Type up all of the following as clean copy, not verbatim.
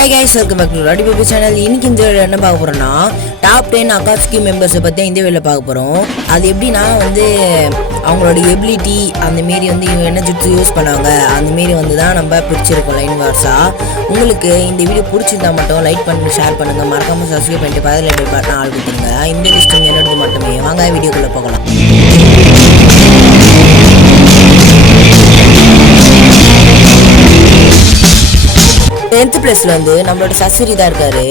Hi guys, welcome back to Radi Baby channel. இன்னைக்கு இந்த வீடியோல என்ன பார்க்க போறோம்னா டாப் 10 அகாட்சுகி மெம்பர்ஸை பத்தி இந்த வீடியோல பார்க்க போறோம். அது எப்படின்னா அவங்களோட எபிலிட்டி அந்த மாரி இவங்க என்ன ஜுட்ஸு யூஸ் பண்ணாங்க அந்த மாரி தான் நம்ம பிடிச்சிருக்கோம் லைன் வார்ஸா. உங்களுக்கு இந்த வீடியோ பிடிச்சிருந்தா மட்டும் லைக் பண்ணி ஷேர் பண்ணுங்க, மறக்காம சப்ஸ்கிரைப் பண்ணிட்டு பக்கத்துல பெல் பட்டன் ஆல் கொடுத்துருங்க. இந்த லிஸ்ட் என்னோடது மட்டுமே. வாங்க வீடியோக்குள்ள போகலாம். 10th பிளேஸ்ல நம்மளோட சசிரி தான் இருக்காரு.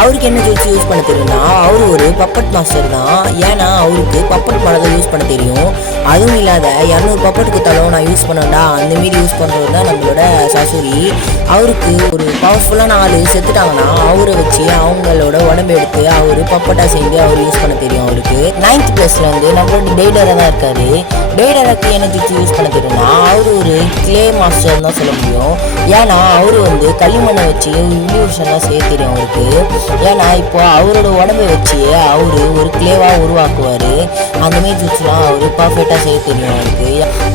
அவருக்கு என்ன ஜூஸ் யூஸ் பண்ண தெரியும்னா அவரு ஒரு பப்பட் மாஸ்டர் தான். ஏன்னா அவருக்கு பப்பட் மாடலை யூஸ் பண்ண தெரியும். அதுவும் இல்லாத 200 பப்பட் குத்தாலும் நான் யூஸ் பண்ணேன்டா அந்த மாரி யூஸ் பண்ணுறது தான் நம்மளோட சசுரி. அவருக்கு ஒரு பவர்ஃபுல்லான ஆள் செத்துட்டாங்கன்னா அவரை வச்சு அவங்களோட உடம்பு எடுத்து அவர் பப்பட்டா செஞ்சு அவர் யூஸ் பண்ண தெரியும். அவருக்கு 9th பிளேஸ்ல நம்மளோட டெய்டரா தான் இருக்காரு. டெய்டராக்கு என்ன ஜூஸ் யூஸ் பண்ண தெரியும்னா அவரு ஒரு கிளே மாஸ்டர் தான் சொல்ல முடியும். ஏன்னா அவரு களிமண்ணை வச்சு இல்யூஷன்லாம் செய்ய தெரியும் அவருக்கு. ஏன்னா இப்போ அவரோட உடம்பை வச்சு அவரு ஒரு கிளேவா உருவாக்குவார். அந்த மாரி ஜூஸ்லாம் அவரு பர்ஃபெக்டாக செய்ய தெரியும் அவருக்கு.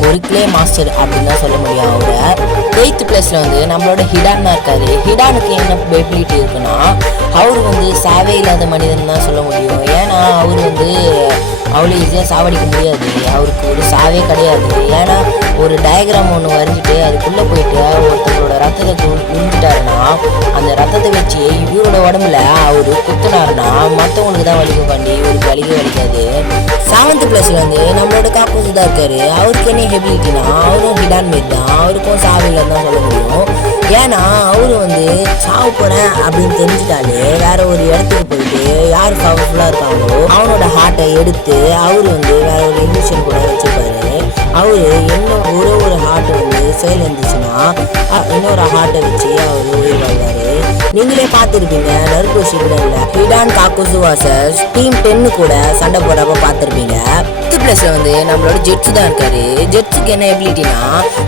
ஒரு கிளே மாஸ்டர் அப்படின்னு தான் சொல்ல முடியும் அவரை. 8th பிளேஸ்ல நம்மளோட ஹிடான் தான் இருக்காரு. ஹிடானுக்கு என்ன எபிலிட்டி இருக்குன்னா அவரு சாவே இல்லாத மனிதன் தான் சொல்ல முடியும். ஏன்னா அவரு அவ்வளோ ஈஸியாக சாவடிக்க முடியாது. அவருக்கு ஒரு சாவே கிடையாது. ஏன்னா ஒரு டயக்ராம் ஒன்று வரைஞ்சிட்டு அதுக்குள்ளே போயிட்டு ஒருத்தங்களோட ரத்தத்தை உறிஞ்சிட்டாருன்னா அந்த ரத்தத்தை வச்சு இவரோட உடம்புல அவரு குத்துனாருன்னா மற்றவங்களுக்கு தான் வலிக்க பண்ணி இவருக்கு வலிக்காது. 7th பிளேஸ்ல நம்மளோட காப்போஸ் தான் இருக்காரு. அவருக்கு என்ன எபிலிட்டினா அவரும் ஹிடான் மேட் தான். அவருக்கும் சாவில்லை தான் சொல்ல முடியும். ஏன்னா அவரு சாவ போறேன் அப்படின்னு தெரிஞ்சுட்டாலே வேற ஒரு இடத்துக்கு போயிட்டு யார் பவர்ஃபுல்லா இருக்காங்களோ அவனோட ஹார்ட்டை எடுத்து அவரு வேற ஒரு இன்ஜெக்ஷன் கூட வச்சுப்பாரு. அவரு இன்னும் ஒரு ஹார்ட் செயல் இருந்துச்சுன்னா இன்னொரு ஹார்ட்டை வச்சு அவரு உயிர் வாழ்வாரு. நீங்களே பார்த்துருப்பீங்க நறுக்கோஷி கூட இல்லை ஹிடான் காக்கோசு வாசஸ் டீம் 10 கூட சண்டை போடுறப்ப பார்த்துருப்பீங்க. 5th பிளேஸ்ல நம்மளோட ஜெட்ஸு தான் இருக்காரு. ஜெட்ஸுக்கு என்ன எபிலிட்டினா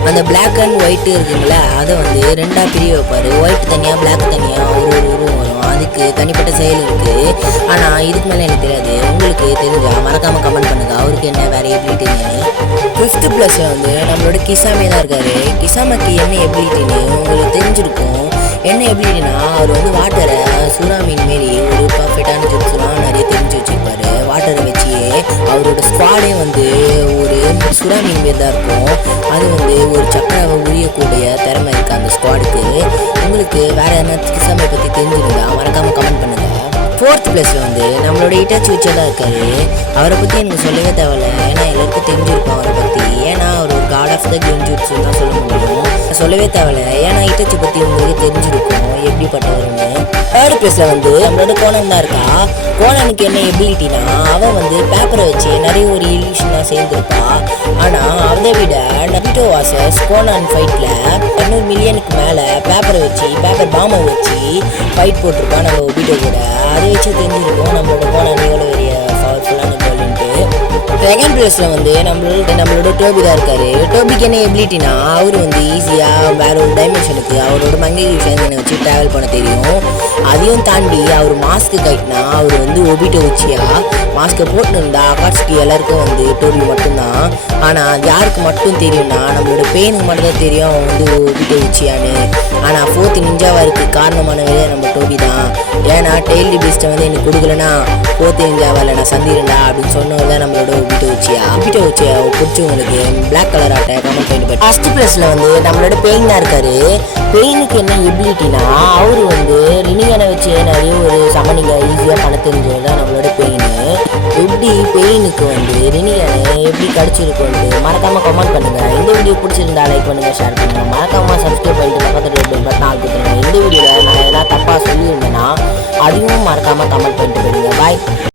அந்த பிளாக் அண்ட் ஒயிட் இருக்குங்களா அதை ரெண்டா பிரிய வைப்பாரு. ஒயிட் தனியா பிளாக் தனியா ஒரு உருவம் வரும். அதுக்கு தனிப்பட்ட செயல் இருக்கு. ஆனா இதுக்கு மேல எனக்கு தெரியாது. உங்களுக்கு தெரிஞ்சா மறக்காம கமெண்ட் பண்ணுங்க அவருக்கு என்ன வேற எபிலிட்டின்னு. 5th பிளேஸ்ல நம்மளோட கிசாமே தான் இருக்காரு. கிசாமாக்கு என்ன எபிலிட்டின்னு உங்களுக்கு தெரிஞ்சிருக்கும். என்ன எபிலிட்டினா அவர் வாட்டரை சூறா மீன் மாரி ஒரு பர்ஃபெக்டான ஜூஸ்லாம் நிறைய தெரிஞ்சு வச்சிருப்பாரு. வாட்டரை வச்சு அவரோட ஸ்குவாடே ஒரு சுறா மீன் மாரி தான் இருக்கும். அது ஒரு சக்கராவை உரியக்கூடிய திறமை இருக்குது அந்த ஸ்குவாடுக்கு. உங்களுக்கு வேற என்ன கிசாமை பற்றி தெரிஞ்சுருந்தா மறக்காம கமெண்ட் பண்ணுங்க. 4th பிளேஸ்ல நம்மளோட இட்டாச்சி வச்சா தான் இருக்காரு. அவரை பற்றி எனக்கு சொல்லவே தேவையில்லை. ஏன்னா எல்லாருக்கும் தெரிஞ்சிருக்கும் அவரை பற்றி. ஏன்னா அவர் ஒரு காட் ஆஃப் த கேம் ஜூட்ஸ்ன்னு தான் சொல்ல முடியும். சொல்லவே தேவையில்லை. ஏன்னா இட்டாச்சி பற்றி உங்களுக்கு தெரிஞ்சிருக்கும் எப்படிப்பட்டவருன்னு. 3rd பிளேஸ்ல நம்மளோட கோணன் தான் இருக்கா. கோணனுக்கு என்ன எபிலிட்டினா அவன் பேப்பரை வச்சு நிறைய ஒரு இல்யூஷனாக சேர்ந்துருப்பா. ஆனால் அதை விட நபிட்டோ வாசஸ் கோணன் ஃபைட்டில் 200 மில்லியனுக்கு மேலே பேப்பரை வச்சு பேப்பர் பாம்பை வச்சு ஃபைட் போட்டிருப்பா நம்ம ஒபிட்டோ கூட. அதை வச்சு தெரிஞ்சிருக்கோம் நம்மளோட கோணன் எவ்வளோ பெரிய பவர்ஃபுல்லான கோல்ன்ட்டு. 2nd பிளேஸ்ல நம்மளோட டோபி தான் இருக்காரு. டோபிக்கு என்ன எபிலிட்டினா அவரு ஈஸியாக வேற ஒரு டைமென்ஷனுக்கு அவரோட மங்கை விஷயங்களை வச்சு ட்ராவல் பண்ண தெரியும். அதையும் தாண்டி அவர் மாஸ்க்கு கட்டினா அவர் ஒபிட்டோ உச்சியா மாஸ்கை போட்டுருந்தா அகாட்சுகி எல்லாருக்கும் டோபி மட்டும்தான். ஆனால் அது யாருக்கு மட்டும் தெரியும்னா நம்மளோட பெயினுக்கு மட்டும் தான் தெரியும் அவன் ஒபிட்டோ உச்சியான்னு. ஆனால் 4th நிஞ்சாவா இருக்கு காரணமானவரே நம்ம டோபி தான். ஏன்னா டெய்லி பீஸ்ட்டை எனக்கு கொடுக்கலன்னா 4th நிஞ்சாவால் நான் சந்திரண்டா அப்படின்னு சொன்னவர் தான் நம்மளோட ஒபிட்டோ உச்சியா. ஒபிட்டோ உச்சியா பிடிச்சவங்களுக்கு பிளாக் கலர் ஆட்டை கமெண்ட் பண்ணிட்டு 1st பிளேஸ்ல நம்மளோட பெயின் தான் இருக்காரு. பெயினுக்கு என்ன எபிலிட்டினா அவரு ரினிகனை வச்சு நிறைய ஒரு சமனிங்க ஈஸியாக பண்ண தெரிஞ்சவர் தான் நம்மளோட பெயின். எப்படி பெயினுக்கு ரினிகனை எப்படி கடிச்சிருக்கோன்ட்டு மறக்காம கமெண்ட் பண்ணுங்க. இந்த வீடியோ பிடிச்சிருந்தா லைக் பண்ணுங்க, ஷேர் பண்ணுங்க, மறக்காம சப்ஸ்கிரைப் பண்ணிட்டு பக்கத்தில் பெல் பட்டன் ஆல் கொடுத்துருங்க. இந்த வீடியோவில் நான் எதனா தப்பாக சொல்லியிருந்தேன்னா அதையும் மறக்காம கமெண்ட் பண்ணிட்டு போயிடுங்க. பாய்.